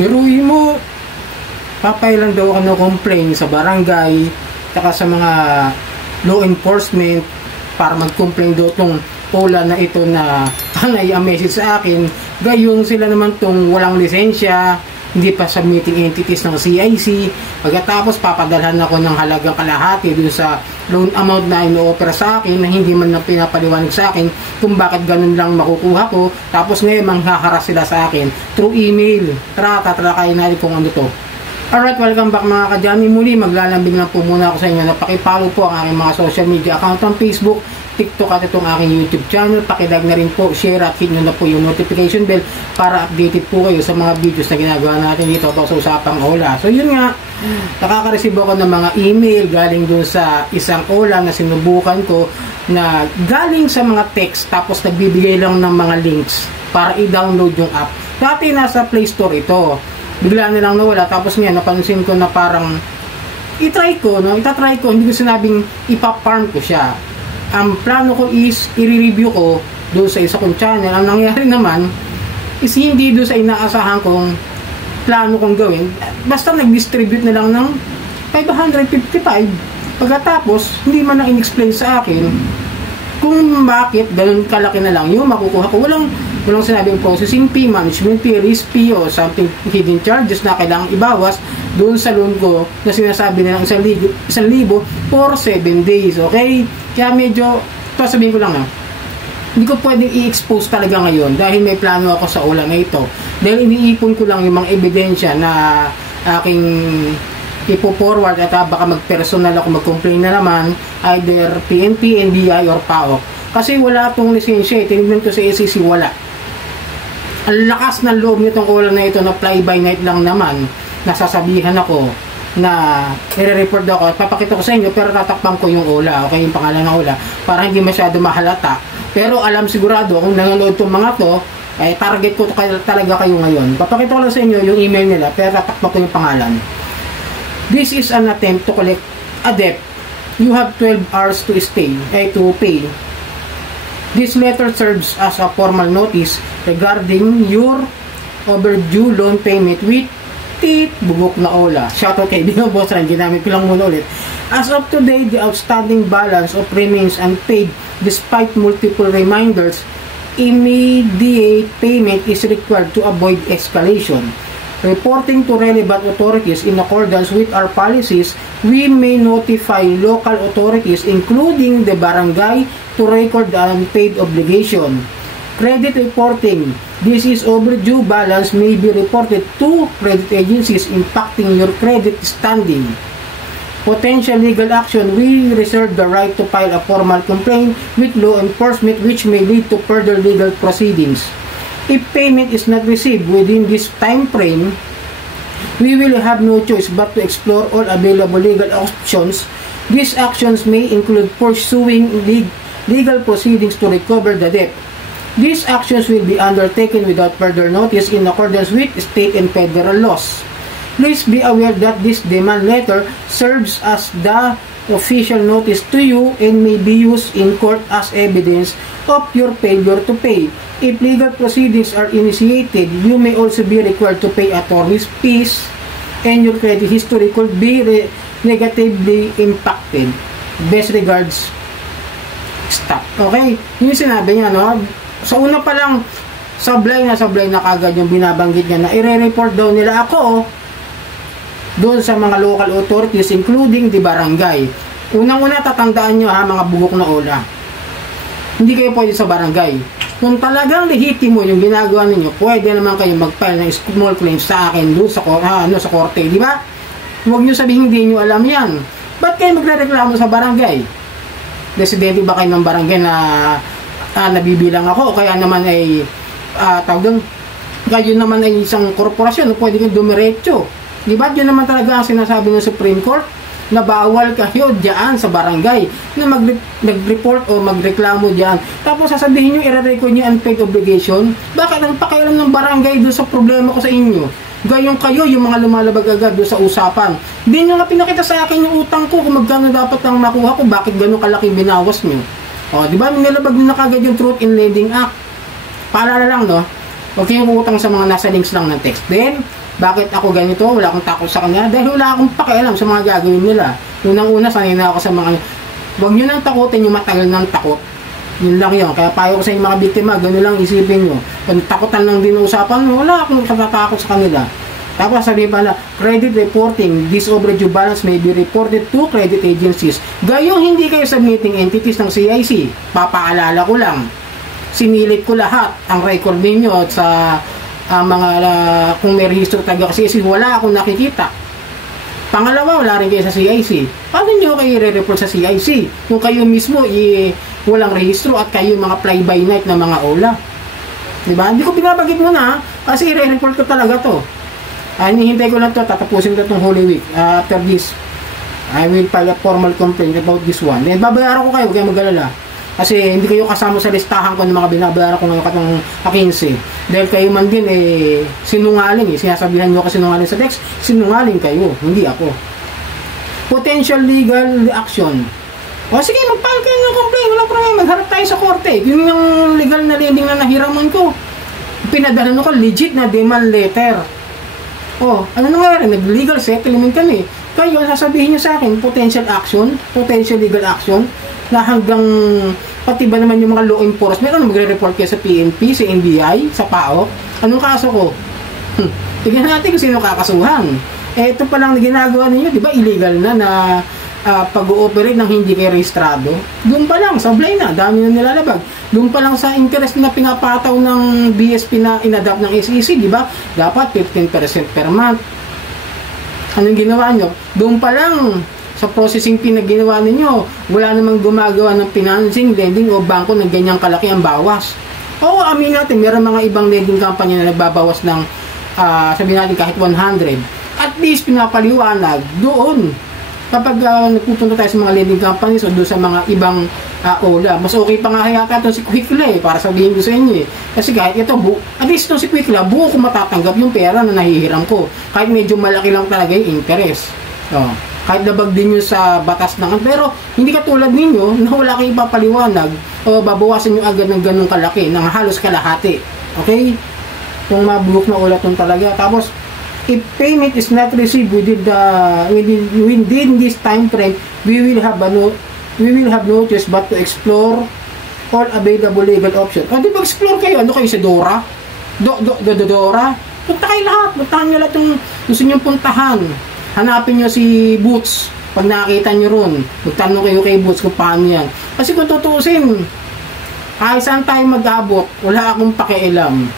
Biruin mo, papailan daw ako ng complaint sa barangay, saka sa mga law enforcement para mag-complain daw itong Ola na ito na nai-message sa akin. Gayon sila naman tong walang lisensya, hindi pa submitting entities ng CIC. Pagkatapos papadalhan ako ng halagang kalahati dun sa loan amount na ino-offer sa akin na hindi man na pinapaliwanag sa akin kung bakit ganun lang makukuha ko. Tapos ngayon manghaharas sila sa akin through email. Tatalakayin natin kung ano to. Alright, welcome back mga kadyami. Muli maglalambing lang po muna ako sa inyo na pakipollow po ang aking mga social media account ng Facebook, TikTok at itong aking YouTube channel. Pakilike na rin po, share at hit nyo na po yung notification bell para updated po kayo sa mga videos na ginagawa natin dito sa usapang Ola. So yun nga, nakaka-receive ako ng mga email galing dun sa isang Ola na sinubukan ko na galing sa mga text tapos nagbibigay lang ng mga links para i-download yung app. Dati nasa Play Store ito. Bigla na lang nawala, tapos ngayon napansin ko na parang itatry ko, hindi ko sinabing ipa-farm ko siya. Ang plano ko is i-review ko doon sa isa kong channel. Ang nangyari naman is hindi doon sa inaasahan kong plano kong gawin. Basta nag-distribute na lang ng 555. Pagkatapos hindi man lang in-explain sa akin kung bakit ganun kalaki na lang yung makukuha ko. Walang sinabing processing fee, management fee, risk fee, o something hidden charges na kailangang ibawas doon sa loan ko na sinasabi nilang 1,000 for 7 days. Okay? Kaya medyo, sabihin ko lang na, hindi ko pwedeng i-expose talaga ngayon dahil may plano ako sa Ola na ito. Dahil iniipon ko lang yung mga ebidensya na aking ipo-forward at baka mag-personal ako mag-complain na naman either PNP, NBI, or PAOK. Kasi wala itong lisensya. Tinignan ko sa SEC, wala. Ang lakas ng loob nitong Ola na ito na fly by night lang naman, nasasabihan ako na i-report ako at papakita ko sa inyo pero tatakpan ko yung Ola, okay, yung pangalan ng Ola para hindi masyado mahalata. Pero alam sigurado kung nanonood itong mga to, ay target ko talaga kayo ngayon. Papakita ko lang sa inyo yung email nila pero tatakpan ko yung pangalan. This is an attempt to collect a debt. You have 12 hours to pay. This letter serves as a formal notice regarding your overdue loan payment with bugok na Ola. Shoutout kay Boss Ran, ginamit ko lang muna ulit. As of today, the outstanding balance of remains unpaid despite multiple reminders. Immediate payment is required to avoid escalation. Reporting to relevant authorities in accordance with our policies, we may notify local authorities including the barangay to record the unpaid obligation. Credit reporting. This is overdue balance may be reported to credit agencies impacting your credit standing. Potential legal action. We reserve the right to file a formal complaint with law enforcement which may lead to further legal proceedings. If payment is not received within this time frame, we will have no choice but to explore all available legal options. These actions may include pursuing legal proceedings to recover the debt. These actions will be undertaken without further notice in accordance with state and federal laws. Please be aware that this demand letter serves as the official notice to you and may be used in court as evidence of your failure to pay. If legal proceedings are initiated, you may also be required to pay attorney's fees and your credit history could be negatively impacted. Best regards, stop. Okay? Yung sinabi niya, no? Sa una pa lang, sablay na kagad yung binabanggit niya na i-report daw nila ako doon sa mga local authorities including the barangay. Unang-una tatandaan nyo ha, mga bugok na Ola. Hindi kayo pwede sa barangay. Kung talagang lehitimo yung ginagawa ninyo, pwede naman kayo mag-file ng small claims sa akin doon sa korte, di ba? Huwag nyo sabihin hindi nyo alam yan. Ba't kayo magre-reklamo sa barangay? Residente ba kayo ng barangay na nabibilang ako? O kaya naman ay kayo naman ay isang korporasyon, pwede kayong dumiretso. Di ba? Yun naman talaga ang sinasabi ng Supreme Court na bawal kayo diyan sa barangay na mag-report o magreklamo diyan. Tapos sasabihin nyo, i-record nyo unpaid obligation. Bakit ang pakialam ng barangay doon sa problema ko sa inyo? Gayong kayo, yung mga lumalabag agad doon sa usapan. Hindi nyo nga pinakita sa akin yung utang ko kung magkano dapat ang makuha ko, bakit gano'ng kalaki binawas nyo. O, di ba? Nilabag nyo na kagad yung Truth in Lending Act. Paalala lang, no? Huwag kayong utang sa mga nasa links lang ng text. Then, Bakit ako ganito? Wala akong takot sa kanila. Dahil wala akong pakialam sa mga gagawin nila. Unang-una, sanay na ako sa mga... Huwag nyo nang takutin yung matagal ng takot. Yun lang yun. Kaya payo ko sa mga biktima, gano'n lang isipin nyo. Kung takutan lang din usapan, wala akong natatakot sa kanila. Tapos sabi pala, credit reporting, this overdue balance may be reported to credit agencies. Gayong hindi kayo submitting entities ng CIC, papaalala ko lang, sinilip ko lahat ang record ninyo at sa kung may registro taga CIC, wala akong nakikita. Pangalawa, wala rin kayo sa CIC. Paano nyo kayo i-report sa CIC? Kung kayo mismo walang registro at kayo mga fly-by-night na mga OLA. Diba? Hindi ko binabagit muna kasi i-report ko talaga to. Hinihintay ko lang to, tatapusin ko itong Holy Week. After this, I will file a formal complaint about this one. Then babayaran ko kayo, huwag kayo mag-alala. Kasi hindi kayo kasama sa listahan ko ng mga binabayaran ko ngayong katong 15. Dahil kayo man din sinungaling sinasabihan nyo kasi sinungaling sa text, sinungaling kayo, hindi ako. Potential legal action. O sige, mag-file kayo ng complaint, walang problema, magharap tayo sa korte. Yun yung legal na lending na nahiraman ko. Pinadala ko legit na demand letter. O, ano nangyari? Nag-legal settlement kami. Kayo, sasabihin nyo sa akin, potential action, potential legal action, na hanggang pati ba naman yung mga law enforcement, ano magre-report kayo sa PNP, sa NBI, sa PAO? Anong kaso ko? Tignan natin kung sino kakasuhan. Ito palang ginagawa ninyo, di ba illegal na pag-ooperate ng hindi kayo rehistrado? Doon pa lang, sablay na, dami na nilalabag. Doon pa lang sa interest na pinapataw ng BSP na inadapt ng SEC, di ba? Dapat 15% per month. Anong ginawa nyo? Doon pa lang, sa processing fee na ginawa ninyo, wala namang gumagawa ng financing, lending o bangko ng ganyang kalaki ang bawas. Oo, amin natin, meron mga ibang lending company na nagbabawas ng, sabihin natin kahit 100. At least pinapaliwanag doon. Kapag nagpupunta tayo sa mga lending companies o doon sa mga ibang OLA, mas okay pa nga yata itong si Quickly para sabihin ko sa inyo Kasi kahit ito, at least itong si Quickly, buo ko matatanggap yung pera na nahihiram ko. Kahit medyo malaki lang talaga yung interest. Kahit labag din nyo sa batas ng pero hindi katulad ninyo na wala kayo ipapaliwanag o babawasan nyo agad ng ganung kalaki ng halos kalahati. Okay? Kung mabuhok na ulat nun talaga. Tapos if payment is not received within this time frame, we will have no choice but to explore all available legal options. O di ba-explore kayo? Ano kayo sa Dora? Dora? Punta kayo lahat. Puntahan nyo lahat yung gusto nyo puntahan. Hanapin nyo si Boots. Pag nakakita nyo ron, magtanong kayo kay Boots kung paano yan. Kasi kung tutusin, kahit saan tayo mag-abot, wala akong pakialam.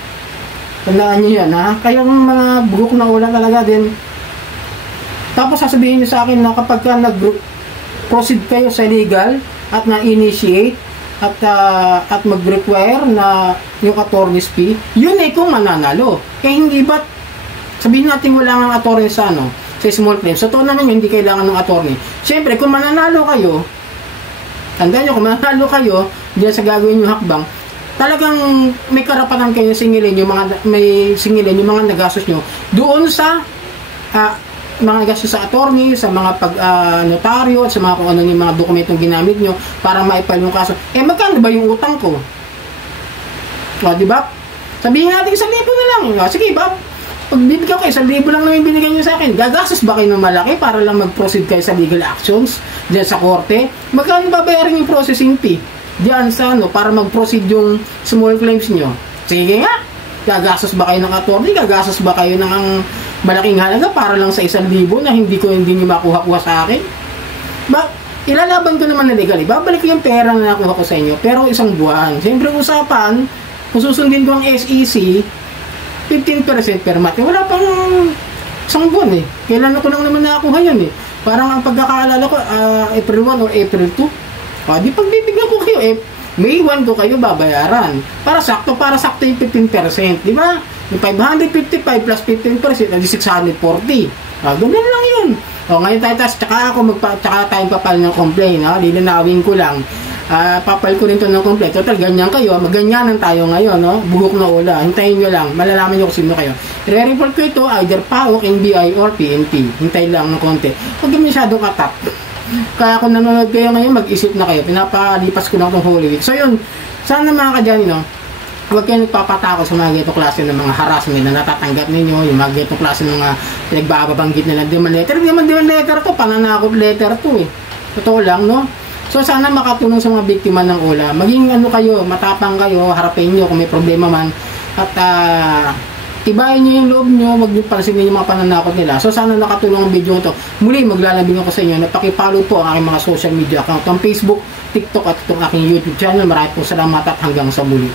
Tandaan nyo yan, ha? Kayong mga bugok na wala talaga din. Tapos sasabihin nyo sa akin na kapag ka nag-proceed kayo sa legal at na-initiate at mag-require na yung attorney's fee, yun kung mananalo. Kaya hindi ba't sabihin natin wala nga attorney sa sa small claims. So, ito naman hindi kailangan ng attorney. Siyempre, kung mananalo kayo, tandaan nyo, kung mananalo kayo diyan sa gagawin yung hakbang, talagang may karapatan kayo na singilin yung mga nagastos nyo doon sa mga gastos sa attorney, sa mga notaryo, at sa mga kung ano yung mga dokumentong ginamit nyo para maipal yung kaso. Magkano ba yung utang ko? Diba? Sabihin natin 1,000 na lang. Sige, ba? Pag bibigyan kayo, 1,000 lang naman binigyan nyo sa akin. Gagastos ba kayo ng malaki para lang mag-proceed kayo sa legal actions diyan sa korte? Magkano babayaran yung processing fee diyan sa para mag-proceed yung small claims nyo? Sige nga, gagastos ba kayo ng attorney? Gagastos ba kayo ng malaking halaga para lang sa 1,000 na hindi nyo makuha-kuha sa akin? Ilalaban ko naman na legal. Babalik ko yung pera na nakuha ko sa inyo, pero isang buwan. Siyempre usapan, kung susundin ko ang SEC, 15% per month. Wala pang isang buwan Kailan ko lang naman nakakuha yan Parang ang pagkakaalala ko, April 1 or April 2. Di pagbibigyan ko kayo, May 1 ko kayo babayaran. Para sakto yung 15%. Di ba? Yung 555 plus 15%, adi 640. Ganun lang yun. Ngayon tayo, tsaka tayo papal ng complaint. Lilinawin ko lang. Papal ko rin ito ng complaint. Total, ganyan kayo. Magganyanan tayo ngayon. Bugok na ula. Hintayin nyo lang. Malalaman nyo kung sino kayo. Re-report ko ito either PAOK, NBI, or PNP. Hintayin lang ng konti. Huwag yung masyadong katap. Kaya kung nanonood kayo ngayon, mag-isip na kayo. Pinapalipas ko lang itong Holy Week. So yun, sana mga kadyani, huwag kayo nagpapatakot sa mga ganitong klase ng mga harassment na natatanggap ninyo, yung mga ganitong klase ng mga pinagbabanggit nila demand letter. Hindi naman demand letter to, pananakot letter to eh. Totoo lang, no? So sana makatulong sa mga biktima ng OLA. Maging ano kayo, matapang kayo, harapin nyo kung may problema man. At tibayin nyo yung loob nyo, wag nyo pansinin yung mga pananakot nila. So sana nakatulong ang video to. Muli, maglalambing ako sa inyo na pakipollow po ang aking mga social media account, ang Facebook, TikTok at itong aking YouTube channel. Maraming po salamat at hanggang sa muli.